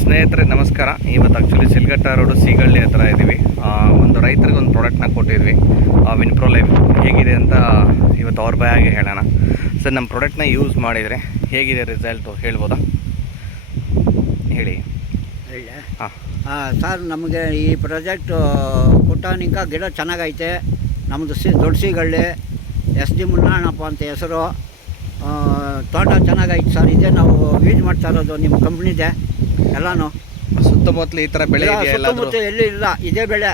ಸ್ನೇಹಿತರೆ ನಮಸ್ಕಾರ. ಇವತ್ತು ಆ್ಯಕ್ಚುಲಿ ಸಿಲ್ಗಟ್ಟ ರೋಡು ಸೀಗಳ್ಳಿ ಹತ್ರ ಇದ್ದೀವಿ. ಒಂದು ರೈತರಿಗೆ ಒಂದು ಪ್ರಾಡಕ್ಟ್ನ ಕೊಟ್ಟಿದ್ವಿ, ವಿನ್ಪ್ರೋ ಲೈಫ್. ಹೇಗಿದೆ ಅಂತ ಇವತ್ತು ಅವ್ರ ಬಾಯಾಗೆ ಹೇಳೋಣ. ಸರ್, ನಮ್ಮ ಪ್ರಾಡಕ್ಟ್ನ ಯೂಸ್ ಮಾಡಿದರೆ ಹೇಗಿದೆ ರಿಸಲ್ಟು ಹೇಳ್ಬೋದಾ? ಹೇಳಿ. ಹಾಂ ಸರ್, ನಮಗೆ ಈ ಪ್ರಾಜೆಕ್ಟು ಕೊಟ್ಟಾನಿಕ ಗಿಡ ಚೆನ್ನಾಗೈತೆ. ನಮ್ಮದು ದೊಡ್ಡ ಸೀಗಳ್ಳಿ ಎಸ್ ಡಿ ಮುನ್ನಣ್ಣಪ್ಪ ಅಂತ ಹೆಸರು. ತೋಟ ಚೆನ್ನಾಗೈತೆ ಸರ್. ಇದೇ ನಾವು ಯೂಸ್ ಮಾಡ್ತಾ ಇರೋದು ನಿಮ್ಮ ಕಂಪ್ನಿದೆ ಎಲ್ಲನೂ. ಸುತ್ತಮುತ್ತಲು ಈ ಥರ ಬೆಳೆ ಸುತ್ತಮುತ್ತ ಎಲ್ಲಿ ಇಲ್ಲ, ಇದೇ ಬೆಳೆ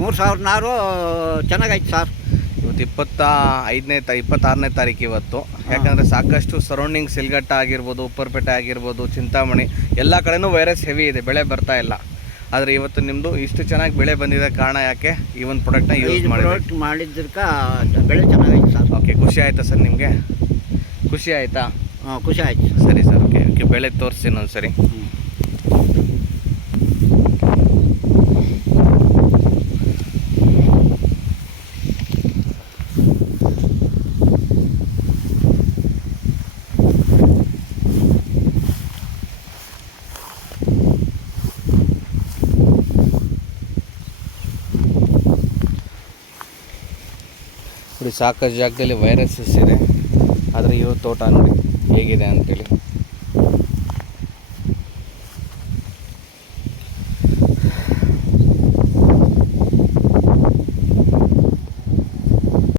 3000 ನಾರು ಚೆನ್ನಾಗೈತೆ ಸರ್. ಇವತ್ತು 26ನೇ ತಾರೀಕು ಇವತ್ತು. ಯಾಕಂದರೆ ಸಾಕಷ್ಟು ಸರೌಂಡಿಂಗ್ ಸಿಲ್ಗಟ್ಟ ಆಗಿರ್ಬೋದು, ಉಪ್ಪರಪೇಟೆ ಆಗಿರ್ಬೋದು, ಚಿಂತಾಮಣಿ ಎಲ್ಲ ಕಡೆನೂ ವೈರಸ್ ಹೆವಿ ಇದೆ, ಬೆಳೆ ಬರ್ತಾ ಇಲ್ಲ. ಆದರೆ ಇವತ್ತು ನಿಮ್ಮದು ಇಷ್ಟು ಚೆನ್ನಾಗಿ ಬೆಳೆ ಬಂದಿದೆ, ಕಾರಣ ಯಾಕೆ? ಈ ಒಂದು ಪ್ರಾಡಕ್ಟ್ನ ಯೂಸ್ ಮಾಡಿದ್ದಕ್ಕೆ ಬೆಳೆ ಚೆನ್ನಾಗೈತೆ ಸರ್. ಓಕೆ, ಖುಷಿ ಆಯಿತಾ ಸರ್ ನಿಮಗೆ? ಖುಷಿ ಆಯಿತಾ? ಹಾಂ, ಖುಷಿ ಆಯ್ತು. ಸರಿ ಸರ್, ಓಕೆ ಓಕೆ. ಬೆಳೆ ತೋರಿಸಿ ಇನ್ನೊಂದು ಸರಿ. ನೋಡಿ, ಸಾಕಷ್ಟು ಜಾಗದಲ್ಲಿ ವೈರಸಸ್ ಇದೆ, ಆದರೆ ಇವ್ರ ತೋಟ ನೋಡಿ ಹೇಗಿದೆ ಅಂತೇಳಿ.